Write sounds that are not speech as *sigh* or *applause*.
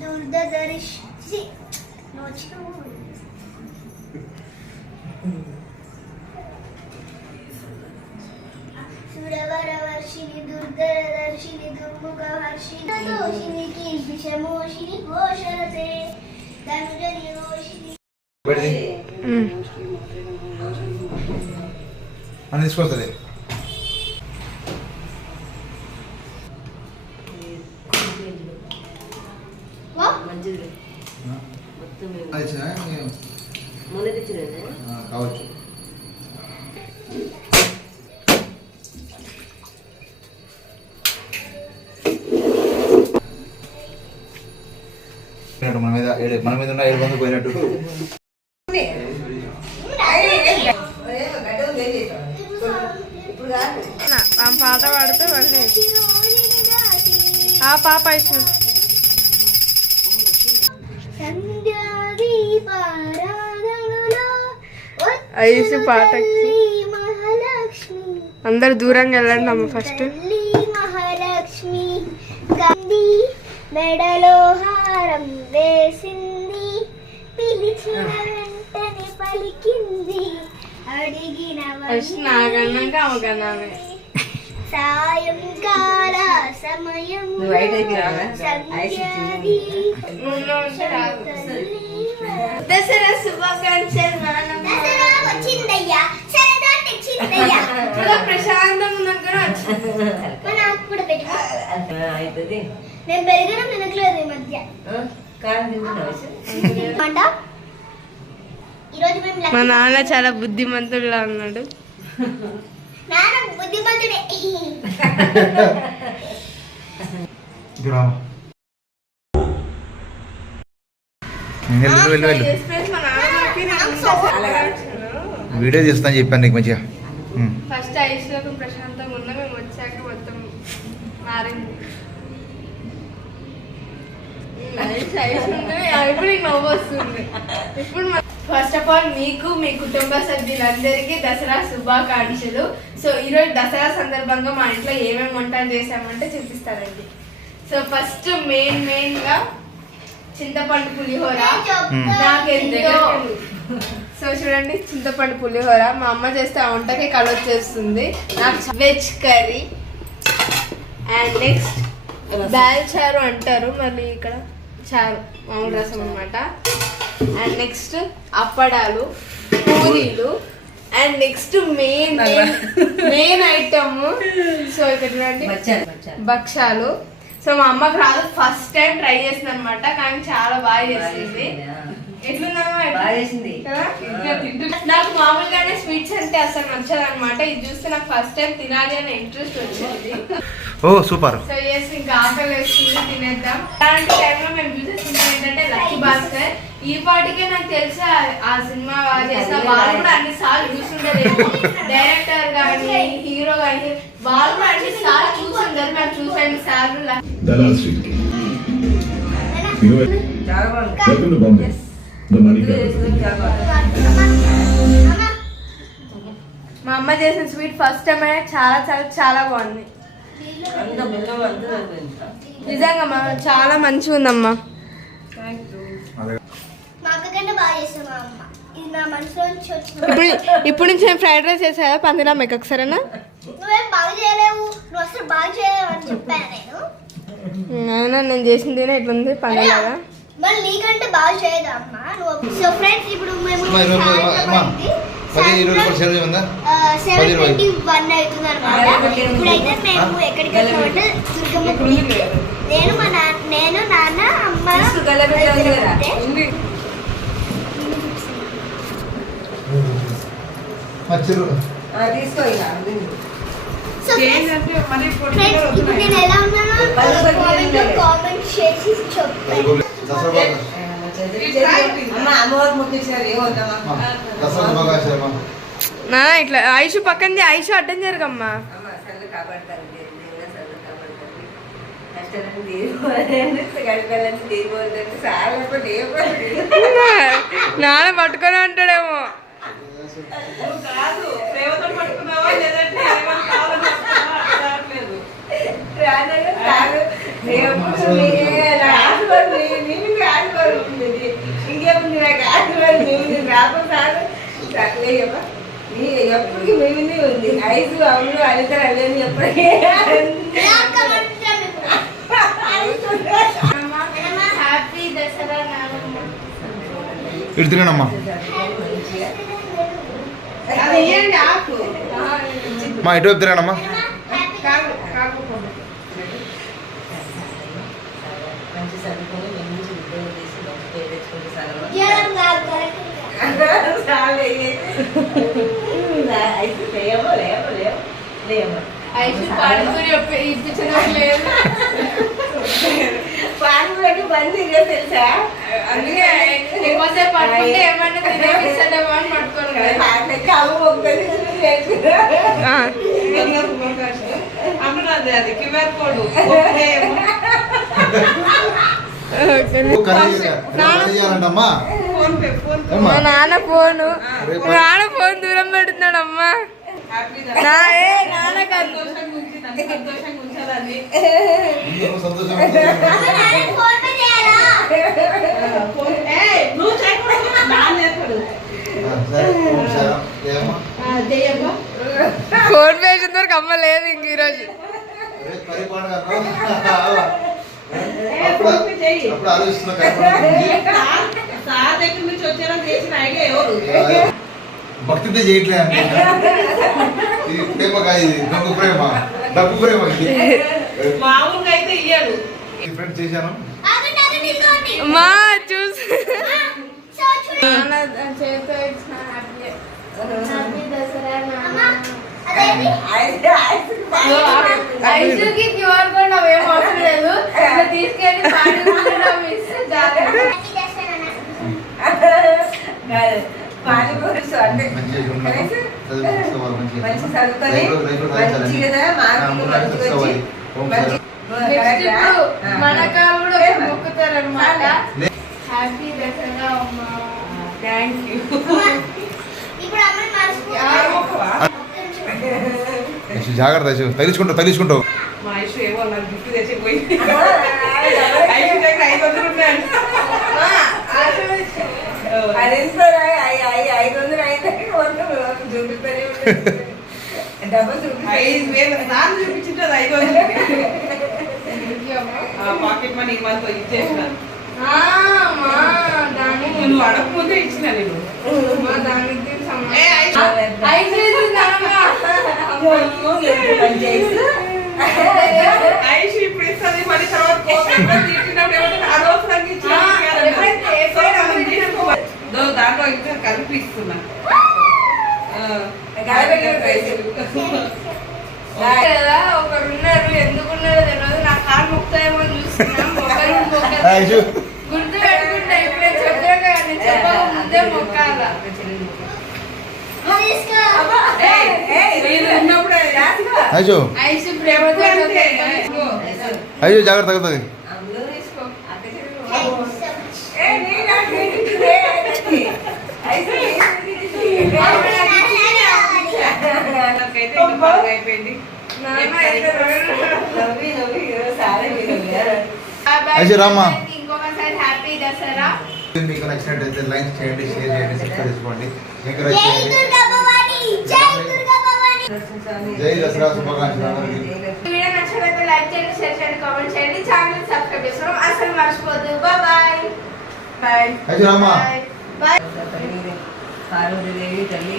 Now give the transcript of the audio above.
ദൂരദർശി സുരവരവർഷിണി ദുർധരദർശിനി ദുർമുഖവർഷിണി ദോഷിണി കീർപ്പിഷമോഷിണി ഘോഷരത്തെ ധനുജനിഘോഷിണി അനുസ്വതരെ మంచిది మొన్న తెచ్చినదే కావచ్చు. మన మీద ఏడు మన మీద ఉన్న ఏడు మంది పోయినట్టు. ఇప్పుడు కాదు ఆ పాట పాడితే ఆ పాప ఇచ్చు ఐసు. మహాలక్ష్మి. అందరు దూరంగా వెళ్ళండి అమ్మ ఫస్ట్. మహాలక్ష్మి కంది మెడలో హారం వేసింది. పిలిచిన వెంటనే పలికింది. అడిగిన సాయంకాల సమయం. దసరా శుభాకాంక్షలు వచ్చిందయ్యా. సరదా తెచ్చిందయ్యా ప్రశాంతంగా కూడా పెట్టుకో అవుతుంది నేను పెరగడం తినట్లేదు ఈ మధ్య. మా నాన్న చాలా బుద్ధిమంతుడులా ఉన్నాడు. నాన్న బుద్ధిమంతుడే వీడియో తీస్తాను చెప్పాను నీకు మంచిగా. ఫస్ట్ ఐశ్వర్యం ప్రశాంతంగా ఉన్నా మేము వచ్చాక మొత్తం మారింది ఐస్ ఐస్ ఉంటే ఇప్పుడు నవ్వు వస్తుంది ఇప్పుడు ఫస్ట్ ఆఫ్ ఆల్ మీకు మీ కుటుంబ సభ్యులందరికీ దసరా శుభాకాంక్షలు. సో ఈరోజు దసరా సందర్భంగా మా ఇంట్లో ఏమేమి వంటలు చేసామంటే చూపిస్తారండి సో ఫస్ట్ మెయిన్ మెయిన్గా చింతపండు పులిహోర. నాకెంతో సో చూడండి చింతపండు పులిహోర. మా అమ్మ చేస్తే ఆ వంటకి నాకు veg curry and next dal చారు అంటారు. మళ్ళీ ఇక్కడ చారు మామూలు రసం అనమాట అండ్ నెక్స్ట్ అప్పడాలు పూరీలు. And next main main item so ఇక్కడ చూడండి. వచ్చాను భక్షాలు సో మా అమ్మకి రాదు. ఫస్ట్ టైం ట్రై చేసింది అనమాట కానీ చాలా బాగా చేసింది. ఎట్లుందమ్మా బాగా చేసింది. కదా? నాకు మామూలుగానే స్వీట్స్ అంటే అసలు నచ్చదు అనమాట ఇది చూస్తే నాకు ఫస్ట్ టైం తినాలి అనే ఇంట్రెస్ట్ వచ్చింది. ఓ సూపర్. సో ఎస్ ఇంకా ఆకలి వేస్తుంది తినేద్దాం. అలాంటి టైంలో మేము చూసేసింది ఏంటంటే లక్కీ భాస్కర్. ఈ పాటికే నాకు తెలిసి ఆ- సినిమా చేసిన వాళ్ళు కూడా అన్ని సార్లు చూసుండలేదు డైరెక్టర్ కానీ హీరో కానీ వాళ్ళు కూడా అన్ని సార్లు చూసుంటారు మేము చూసాను సార్లు know, చాలా బాగుంది. మా అమ్మ చేసిన స్వీట్ ఫస్ట్ టైం అయినా చాలా చాలా చాలా బాగుంది. నిజంగా మా చాలా మంచిగా ఉందమ్మా. ఇప్పుడు ఇప్పుడు నుంచి నేను ఫ్రైడ్ రైస్ చేసా పందిరా మీకు ఒకసారేనా చెప్పాను నేను. అయినా నేను చేసింది ఇట్లుంది పండుగలాగా మరి నీకంటే బాగా చేయదు అమ్మ నువ్వు సో ఫ్రెండ్స్ ఇప్పుడు మేము. పది సెవెన్. ట్వంటీ వన్ అవుతుంది అనమాట ఇప్పుడైతే మేము ఎక్కడికి వెళ్తామంటే దుర్గమ్మ గుడికి నేను మా నాన్న నేను నాన్న అమ్మ. సో ఫ్రెండ్స్ ఇప్పుడు నేను ఎలా ఉన్నానో పది పది కామెంట్ ఉన్నాయి. కామెంట్ చేసి చెప్తాను నా ఇట్లా ఐషు పక్కంది ఐషు అడ్డం జరగమ్మా. నాన్న పట్టుకొని అంటాడేమో. కాదు ఇంకేముంది నాకు ఉంది రాబో సార్ లేయమ్మా నీ ఎప్పటికీ మేమింది ఉంది. ఐదు అవును అనితరు అల్లని ఎప్పటికీ హ్యాపీ దసరా నానమ్మ ఇటు తిరగనమ్మా మా ఇటువైపు తిరగనమ్మా కాకు కాకపోతే మంచి చదువుకొని మంచి ఉద్యోగం చేసి మంచి పేరు తెచ్చుకుంటే చదవ చాలే అయితే లేయమ్మా లేయమ్మా లేయమ్మా లేయమ్మా ఐదు పాడుతూ చెప్పి ఇప్పించడం లేదు పాటలకు *laughs* బంద్ ఇదే తెలుసా? అందుకే ఎక్కువసేపు పట్టుకుంటే ఏమన్నా తినేపిస్తాడేమో అని పట్టుకోను అమ్మ ఒక్కటి అమ్మరాది అది క్యూఆర్ కోడ్ కర్రీ మా నాన్న ఫోను. మా నాన్న ఫోన్ దూరం పెడుతున్నాడు అమ్మా. ఫోన్ పే చేసిన వరకు అమ్మ లేదు ఇంక ఈరోజు. అప్పుడు ఆలోచిస్తున్నా సార్ దగ్గర నుంచి వచ్చేలా చేసిన ఐడియా ఎవరు? ఆ, భక్తితో చేయట్లే అంటే. ప్రేమ కాదు డబ్బు ప్రేమ. డబ్బు ప్రేమ ఇది. మామూలుగా అయితే ఇయ్యాడు చేశాను మా చూసి. క్యూఆర్ కోడ్ అవేం అవసరం లేదు. తీసుకెళ్ళి పానీపూరి అంటే. మంచి చదువుకొని. మంచిగా మార్కులు మంచిగా. వచ్చి కూడా హ్యాపీ దసరా అమ్మా. థ్యాంక్ యూ జాగ్రత్త. తగిలించుకుంటావు తగిలించుకుంటావు. మా ఇష్యూ ఏమో నాకు గిఫ్ట్ తెచ్చి పోయి ఐదు ఐదు ఉన్నాయండి అదెంత ఐదు వందలు అయితే చూపిస్తూనే. డబ్బులు చూపిస్తాయి ఐదు వేలు నాన్న చూపించింది ఐదు వందలు పాకెట్ మనీ మనతో ఇచ్చేసిన నువ్వు అడగకపోతే ఇచ్చిన నేను. ఐష్ ఇప్పుడు ఇస్తుంది మళ్ళీ తర్వాత కోపం తిట్టినప్పుడు ఏమంటే ఆ రోజు నాకు ఇచ్చిన ఆ, ఎప్పుడైతే ఏ సో పేరు మనం పెట్టినా తీసుకో. దాంట్లో ఇంకా కలిపి ఇస్తున్నా ఆ, కదా ఒకరు ఉన్నారు ఎందుకు ఉన్నారో తెలియదు నా కాలు మొక్కుతాయేమో అని చూస్తున్నాం. గుర్తు పెట్టుకుంటా ఇప్పుడే చెప్పక ముందే మొక్కాల? తీసుకో. ఏయ్, దసరా మీకు నచ్చినట్టయితే లైక్ చేయండి షేర్ చేయండి సబ్స్క్రైబ్ చేసుకోండి ఎంకరేజ్ జై చేయండి దుర్గా భవాని జై దుర్గా భవాని జై దసరా శుభాకాంక్షలు అందరికీ. వీడియో నచ్చినట్లయితే లైక్ చేయండి షేర్ చేయండి కామెంట్ చేయండి ఛానల్ సబ్స్క్రైబ్ చేసుకోవడం అసలు మర్చిపోద్దు బాయ్ బాయ్ యశు రామ్మా బాయ్ పార్వతీదేవి తల్లి